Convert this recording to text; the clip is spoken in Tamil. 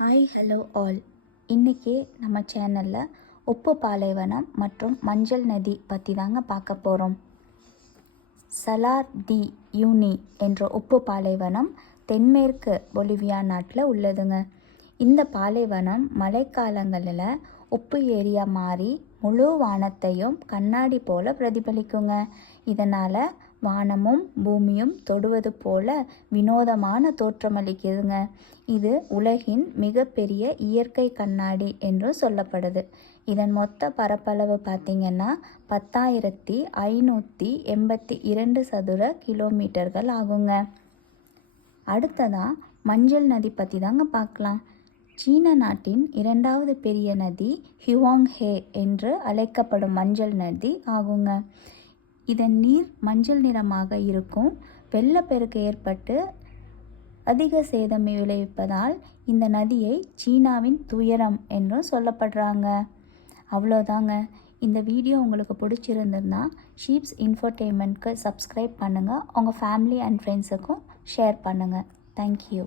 Hi hello all. இன்றைக்கி நம்ம சேனலில் உப்பு பாலைவனம் மற்றும் மஞ்சள் நதி பற்றி தாங்க பார்க்க போகிறோம். சலார் டி யூனி என்ற உப்பு பாலைவனம் தென்மேற்கு பொலிவியா நாட்டில் உள்ளதுங்க. இந்த பாலைவனம் மழைக்காலங்களில் உப்பு ஏரியா மாறி முழு வானத்தையும் கண்ணாடி போல் பிரதிபலிக்குங்க. இதனால் வானமும் பூமியும் தொடுவது போல வினோதமான தோற்றமளிக்குதுங்க. இது உலகின் மிகப்பெரிய இயற்கை கண்ணாடி என்றும் சொல்லப்படுது. இதன் மொத்த பரப்பளவு பார்த்திங்கன்னா 10,582 சதுர கிலோமீட்டர்கள் ஆகுங்க. அடுத்ததாக மஞ்சள் நதி பற்றி தாங்க பார்க்கலாம். சீன நாட்டின் இரண்டாவது பெரிய நதி ஹுவாங்ஹே என்று அழைக்கப்படும் மஞ்சள் நதி ஆகுங்க. இதன் நீர் மஞ்சள் நிறமாக இருக்கும். வெள்ளப்பெருக்கு ஏற்பட்டு அதிக சேதம் விளைவிப்பதால் இந்த நதியை சீனாவின் துயரம் என்றும் சொல்லப்படுறாங்க. அவ்வளோதாங்க. இந்த வீடியோ உங்களுக்கு பிடிச்சிருந்ததுன்னா ஷீப்ஸ் இன்ஃபோடெயின்மெண்ட்க்கு சப்ஸ்கிரைப் பண்ணுங்கள். உங்கள் ஃபேமிலி அண்ட் ஃப்ரெண்ட்ஸுக்கும் ஷேர் பண்ணுங்கள். தேங்க்யூ.